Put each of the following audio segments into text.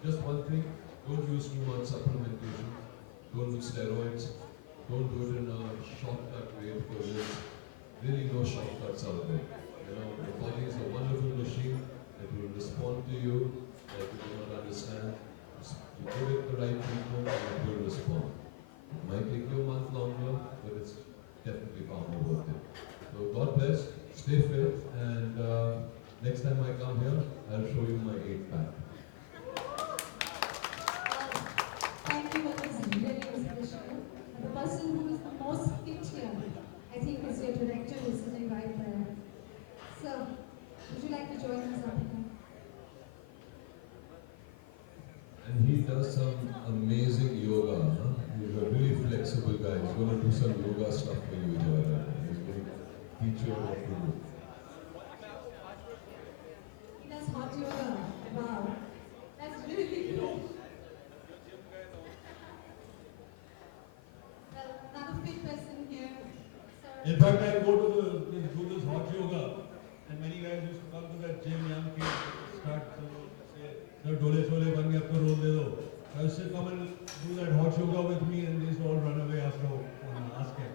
Just one thing, don't use too much supplementation, don't do steroids, don't do it in a shortcut way because there's really no shortcuts out there. You know, your body is a wonderful machine that will respond to you that you do not understand. You give it the right treatment and it will respond. It might take you a month longer, but it's definitely far more worth it. So God bless, stay fit, and next time I come here, I'll show you my 8-pack. Thank you, that was really inspirational. And the person who is the most fit here, I think, is your director who's sitting right there. So, would you like to join us up here? And he does some amazing yoga. Huh? He's a really flexible guy. He's going to do some yoga stuff for you here. He's going to teach you what to do. He does hot yoga. Wow. That's really cool. Well, another fit person here, sir. In fact, I go to do this hot yoga, and many guys used to come to that gym, young kids start to say, "Sir, dole chole ban ke apko roll de do." I used to come and do that hot yoga with me, and they used to all run away after asking.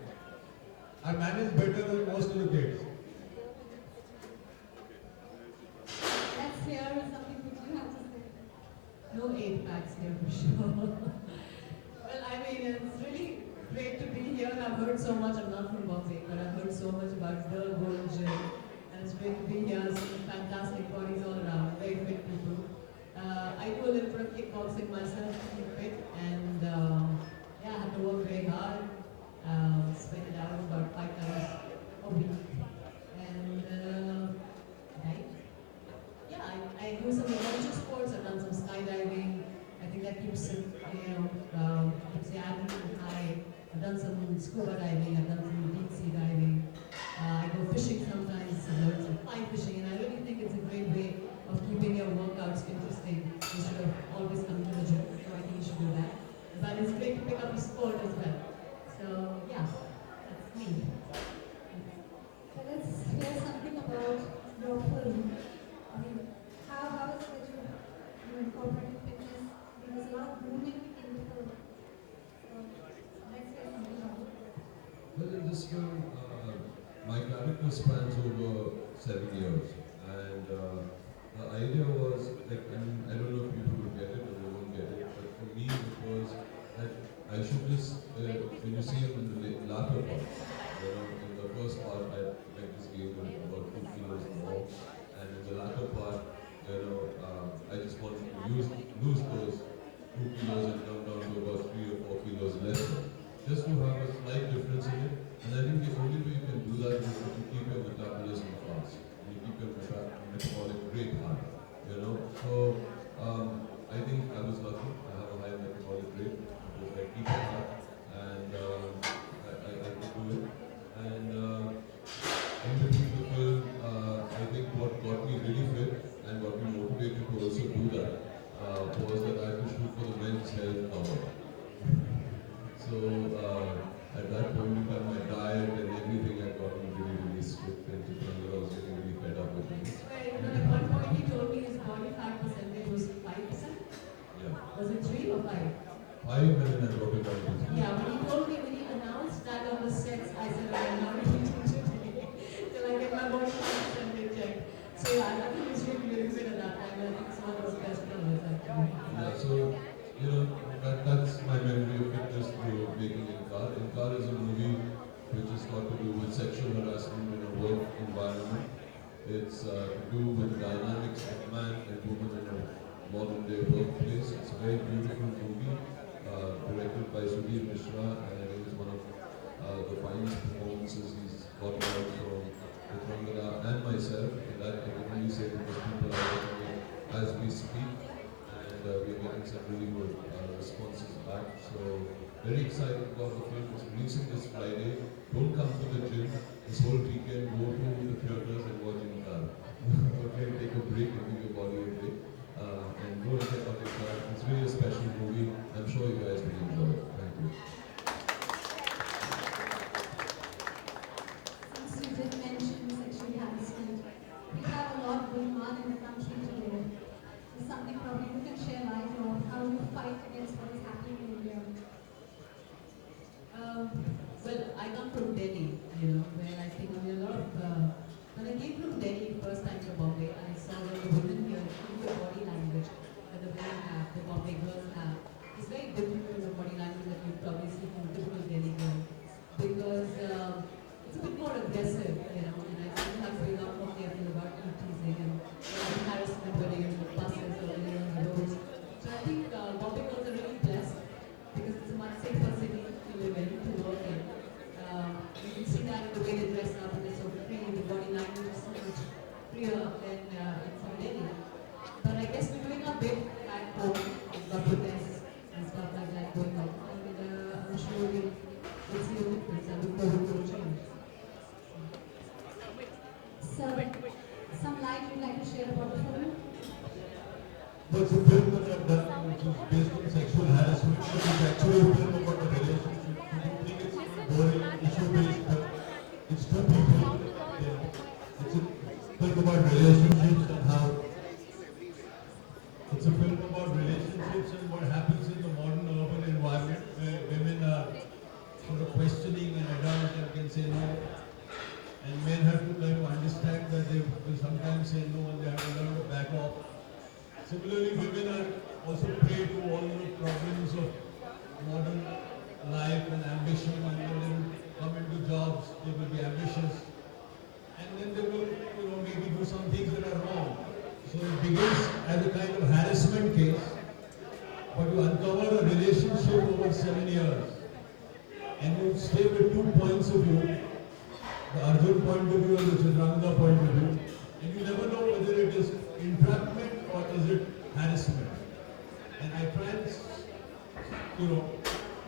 I manage better than most of the kids. Let's hear something that you have to say. No 8 packs here for sure. Well, I mean, it's really great to be here. I've heard so much. I'm not from Bombay, but I've heard so much about the Golden Gym, and it's great to be here. Some fantastic bodies all around, very fit people. I do a little bit of kickboxing myself to keep fit, and yeah, I have to work very hard. Spend it out about 5 times a week, and right. Yeah, I do some adventure sports. I've done some skydiving. I think that keeps it, keeps the adrenaline high. I've done some scuba diving. I've done some deep sea diving. I go fishing sometimes. I learn some fly fishing, and I really think it's a great way of keeping your workouts interesting instead of always coming to the gym. So I think you should do that. But it's great to pick up a sport as well. So yeah, that's me. So let's hear something about your film. I mean, how is it that you incorporated fitness? There's a lot of grooming in the film. So let's hear something about it. Well, in this film, my character spans over 7 years, and the idea was like, I don't know if people will get it or they won't get it, but for me it was that I should just, when you see him in the latter part, in the first part I just gained about 2 kilos more, and in the latter part, I just wanted to lose those 2 kilos and come down to about 3 or 4 kilos less, just to have a slight difference in it. And I think the only way you can do that is if you keep your metabolism fast, and you keep your metabolic rate high. So I think I was lucky. I have a high metabolic rate because I keep it up, and I could do it. And in between the film, I think what got me really fit and got me motivated to also do that was that I had to shoot for the men's health cover. So at that point in time, my diet and everything had gotten really, really strict, and Chitranjana was getting really fed up with me. At one point he told me his body fat percentage was 5%. Yeah. Was it 3 or 5? 5 and then I dropped it down to 3. Yeah, when he told me, when he announced that on the sets, I said, I'm not eating today till I get my body fat percentage checked. So yeah, I think he's really, really fit at that time. I think it's one of the best numbers actually. Yeah, so that's my memory of fitness through making Inkar. Inkar is a movie which has got to do with sexual harassment in a work environment. It's to do with the dynamics of man and woman in a modern day workplace. It's a very beautiful movie, directed by Sudhir Mishra, and I think it's one of the finest performances he's got out from Chitranjana and myself. And that I can really say because people are watching it as we speak, and we're getting some really good responses back. So very excited about the film. It's releasing this Friday. Don't come to the gym this whole weekend. Go to the theaters and watch Inkar. Okay, take a break and give your body a break. And go and check out Inkar. It's really a special movie. I'm sure you guys will enjoy it. Thank you. Since you did mention sexual harassment, we have a lot going on in the country today. It's something probably you can share light on. film that I've done which is based on sexual harassment, but it's actually a film about the relationship. So you think it's boring, issue-based, but it's two people, you know. It's a film about relationships and how it's a film about relationships and what happens in the modern urban environment where women are sort of questioning and adult and can say no. And men have to kind of understand that they will sometimes say no and they have to learn to back off. Similarly, women are also prey to all the problems of modern life and ambition, and when they will come into jobs, they will be ambitious. And then they will, maybe do some things that are wrong. So it begins as a kind of harassment case, but you uncover a relationship over 7 years. And you stay with 2 points of view, the Arjun point of view and the Chitrangada point of view, and you never know whether it is entrapment or is it harassment. And I try and,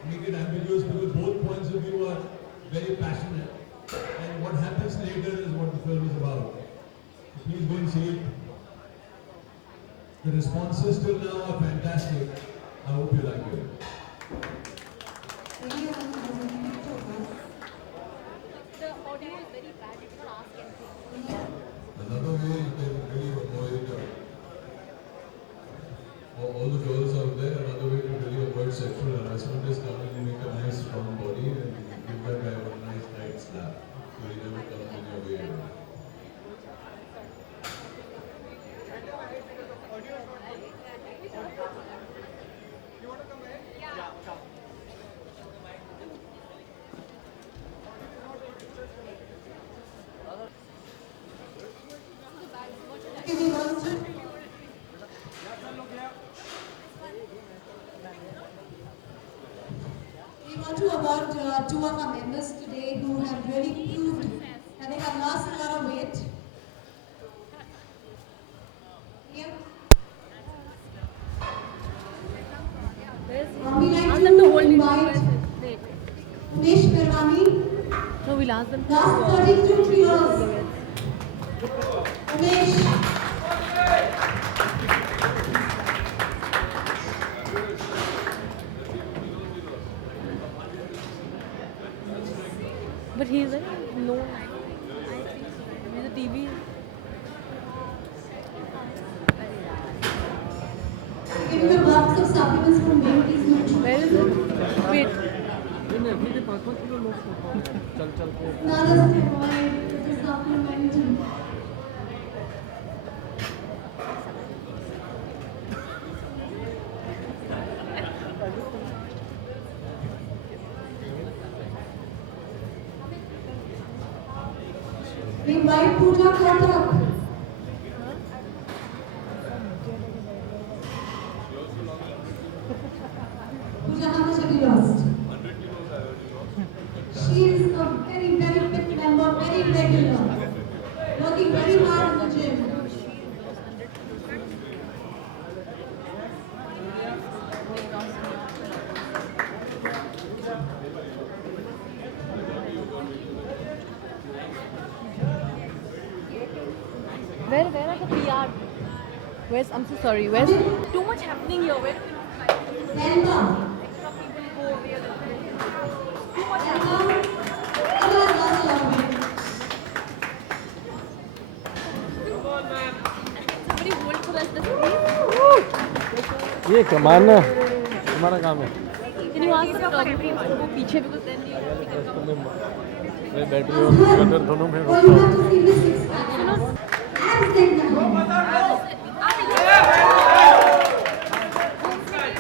make it ambiguous because both points of view are very passionate. And what happens later is what the film is about. So please go and see it. The responses till now are fantastic. I hope you like it. Anyone has anything to ask? The audio is very bad, you cannot ask anything. Another way you can really avoid all the girls out there, another way to really avoid sexual harassment is come and make a nice strong body and give that guy a nice tight slap. So he never comes in your way. Okay, we want to award two of our members today who have really proved that they have lost a lot of weight. Yep. We like Ask them to hold to it. invite Wait. Umesh Perwani, No, we'll ask them to last 32 kilos. Umesh. But he's a known actor. I think so. He's a TV. Giving the box of supplements from Bailey's Nutrition. Where is it? Wait. Namaste, boy. This is supplement. We invite Pooja Kotak. Pooja, how much have you lost? 100 kilos. She is a very, very fit member, very regular, working very hard in the gym. Where are the PR? Where's, I'm so sorry, where's too much happening here? Where do we Selma. extra people go over here? Too much Selma. happening. You have lost a lot of weight. Somebody hold for us the screen. ये कमाना हमारा काम है Can you ask the photography to go पीछे because then you can come. मैं battery और दोनों में Oh, you have to see the six pack. And sit down.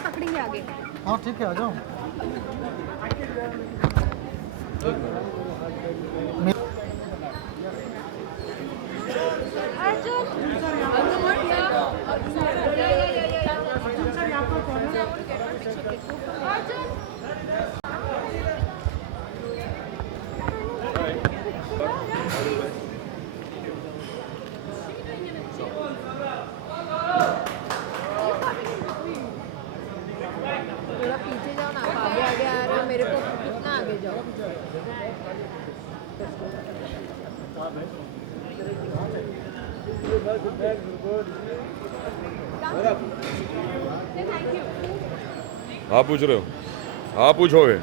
पकड़ेंगे आगे. हाँ ठीक है आ जाओ थोड़ा पीछे जाओ ना, आप आगे आगे आ रहे हो, मेरे को कितना आगे जाओ. आप पूछ रहे हो? आप पूछोगे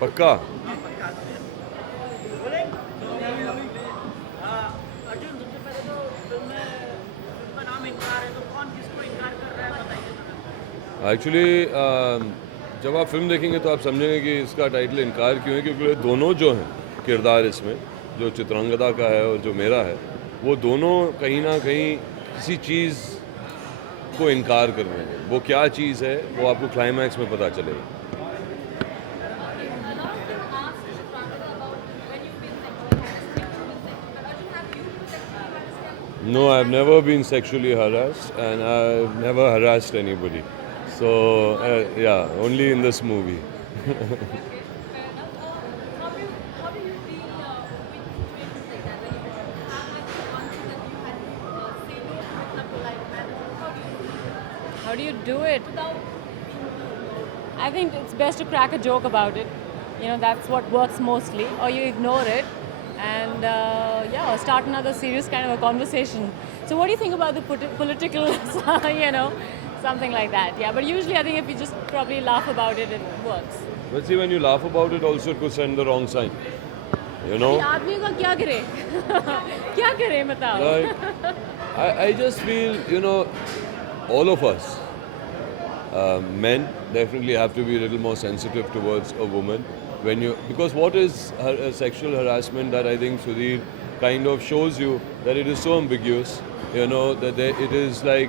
पक्का? अर्जुन सबसे पहले तो फिल्म में फिल्म का नाम इनकार है, तो कौन किसको इनकार कर रहा है बताइए जरा। एक्चुअली जब आप फिल्म देखेंगे तो आप समझेंगे कि इसका टाइटल इनकार क्यों है, क्योंकि दोनों जो हैं किरदार इसमें, जो चित्रांगदा का है और जो मेरा है, वो दोनों कहीं ना कहीं किसी चीज़ को इनकार कर रहे हैं। वो क्या चीज़ है वो आपको क्लाइमैक्स में पता चलेगा। No, I've never been sexually harassed and I've never harassed anybody. So, yeah, only in this movie. How do you do it? I think it's best to crack a joke about it. You know, that's what works mostly. Or you ignore it and yeah, or start another serious kind of a conversation. So what do you think about the political, you know, something like that? Yeah, but usually I think if you just probably laugh about it, it works. But see, when you laugh about it also, it could send the wrong sign. You know? आदमी का क्या करे? क्या करे बताओ? Like, I just feel, you know, all of us, men definitely have to be a little more sensitive towards a woman. Because what is sexual harassment that I think Sudhir kind of shows you that it is so ambiguous, you know, that it is like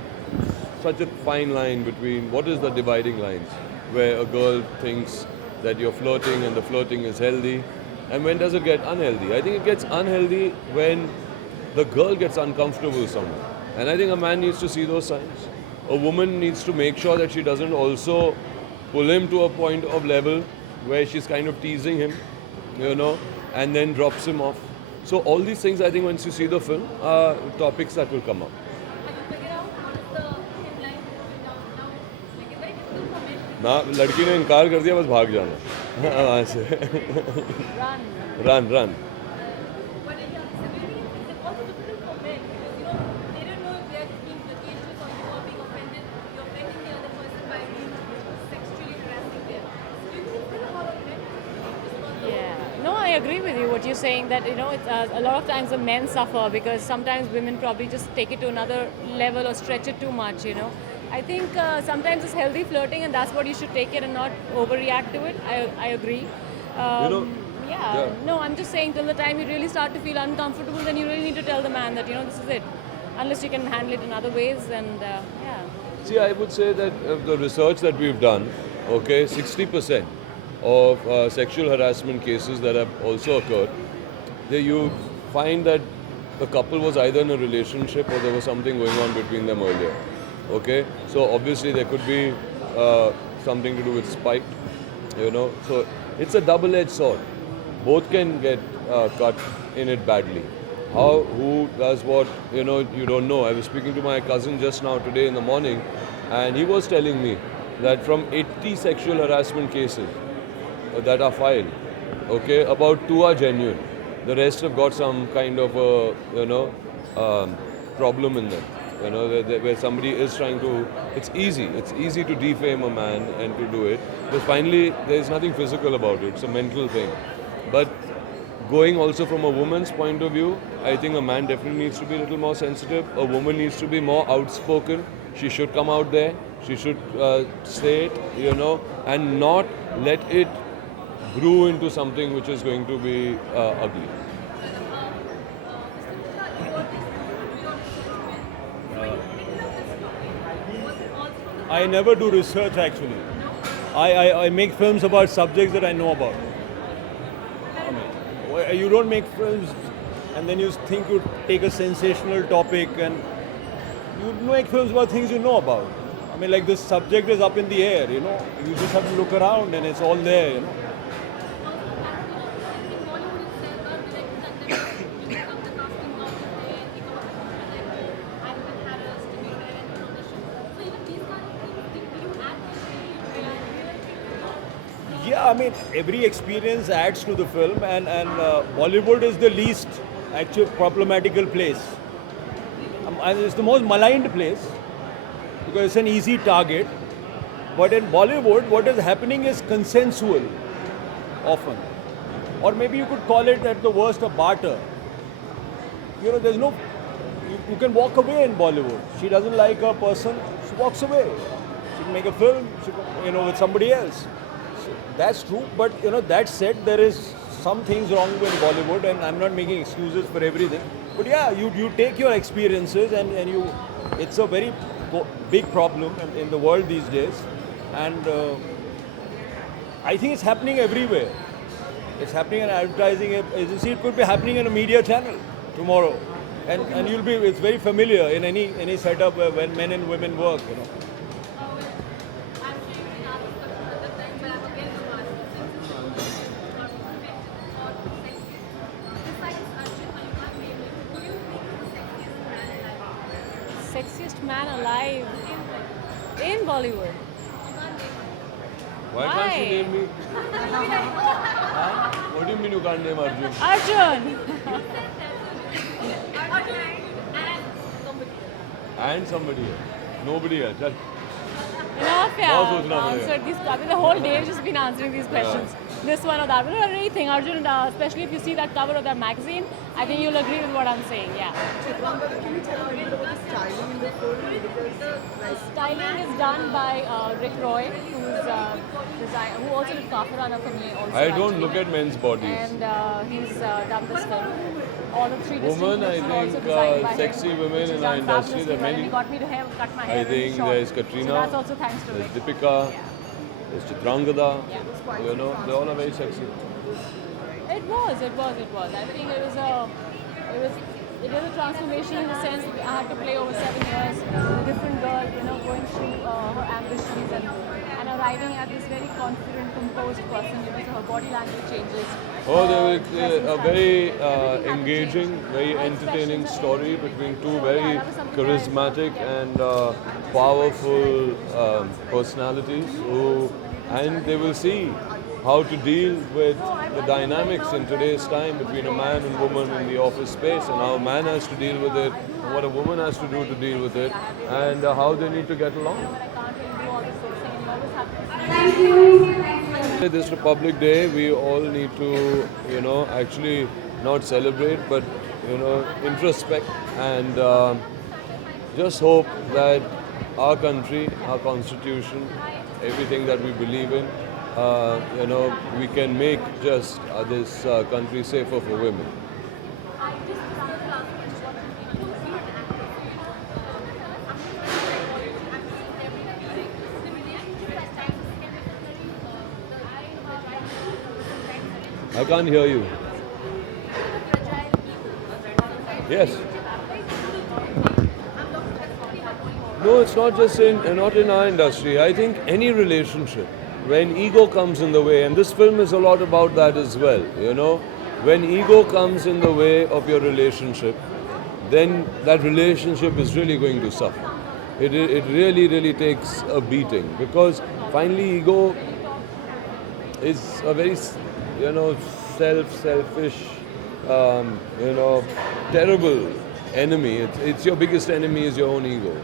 such a fine line between what is the dividing lines, where a girl thinks that you're flirting and the flirting is healthy, and when does it get unhealthy? I think it gets unhealthy when the girl gets uncomfortable with someone. And I think a man needs to see those signs. A woman needs to make sure that she doesn't also pull him to a point of level where she's kind of teasing him, you know, and then drops him off. So all these things, I think, once you see the film, are topics that will come up. ना लड़की ने इनकार कर दिया, बस भाग जाना वहाँ से। Run. No, I agree with you. What you're saying that you know, it's, a lot of times the men suffer because sometimes women probably just take it to another level or stretch it too much. You know, I think sometimes it's healthy flirting, and that's what you should take it and not overreact to it. I agree. Yeah. No, I'm just saying till the time you really start to feel uncomfortable, then you really need to tell the man that you know this is it. Unless you can handle it in other ways, and yeah. See, I would say that the research that we've done, okay, 60% of sexual harassment cases that have also occurred, you find that the couple was either in a relationship or there was something going on between them earlier. Okay, so obviously there could be something to do with spite, you know. So it's a double-edged sword. Both can get cut in it badly. Who does what, you know, you don't know. I was speaking to my cousin just now today in the morning, and he was telling me that from 80 sexual harassment cases that are filed, okay, about 2 are genuine. The rest have got some kind of a, you know, problem in them. You know, where somebody is trying to, it's easy to defame a man and to do it. But finally, there's nothing physical about it. It's a mental thing. But going also from a woman's point of view, I think a man definitely needs to be a little more sensitive. A woman needs to be more outspoken. She should come out there. She should say it, you know, and not let it grew into something which is going to be ugly. I never do research actually. I make films about subjects that I know about. I mean, you don't make films and then you think you take a sensational topic and you make films about things you know about. I mean, like this subject is up in the air, you know. You just have to look around and it's all there, you know. Yeah, I mean, every experience adds to the film, and Bollywood is the least actual problematical place. And it's the most maligned place. because it's an easy target. But in Bollywood, what is happening is consensual often. Or maybe you could call it at the worst a barter. You know, there's no, you can walk away in Bollywood. She doesn't like a person, she walks away. She can make a film, with somebody else. So that's true, but that said, there is some things wrong with Bollywood, and I'm not making excuses for everything. But yeah, you take your experiences and you, it's a very big problem in the world these days. And I think it's happening everywhere. It's happening in advertising agency. It could be happening in a media channel tomorrow, and you'll be. It's very familiar in any setup where when men and women work. Sexiest man alive in Bollywood. Why can't you name me? Huh? What do you mean you can't name Arjun? Arjun. And somebody else. Nobody else. Just Enough, yeah. बहुत सोचना पड़ेगा. Answered these. I mean, the whole day has just been answering these questions. This one or that. But I really think Arjun, especially if you see that cover of that magazine, I think you'll agree with what I'm saying. Yeah. Chitrangada, can you tell a little about the styling in the film? Because Styling is done by Rick Roy, who also did Kafirana for me. Also I don't actually. look at men's bodies. And he's done this film. All the three distinct Women, I looks are also think, designed by him, sexy women which is in our done industry, fabulously there are well. many. He got me to cut my hair I really think short. there's Katrina, So that's also thanks to there's Rick. Deepika, Yeah. there's Chitrangada. Yeah. They all are very sexy. It was. I think it was a transformation in the sense that I had to play over 7 years, a different girl, going through her ambitions and arriving at this very confident, composed person, so her body language changes. Oh, her there was dressing a style, very everything had to engaging, change. very My entertaining expressions and story everything. between two So, very yeah, that was something that I charismatic yeah. and powerful personalities and they will see how to deal with the dynamics in today's time between a man and woman in the office space, and how a man has to deal with it, and what a woman has to do to deal with it, and how they need to get along. When I can't really do all this sort of thing, you always have to This Republic Day, we all need to, actually not celebrate, but, introspect and just hope that our country, our constitution, everything that we believe in, we can make just this country safer for women. I can't hear you. Yes. No, it's not just not in our industry. I think any relationship, when ego comes in the way, and this film is a lot about that as well, when ego comes in the way of your relationship, then that relationship is really going to suffer. It really, really takes a beating, because finally ego is a very, selfish, terrible enemy. It's your biggest enemy is your own ego.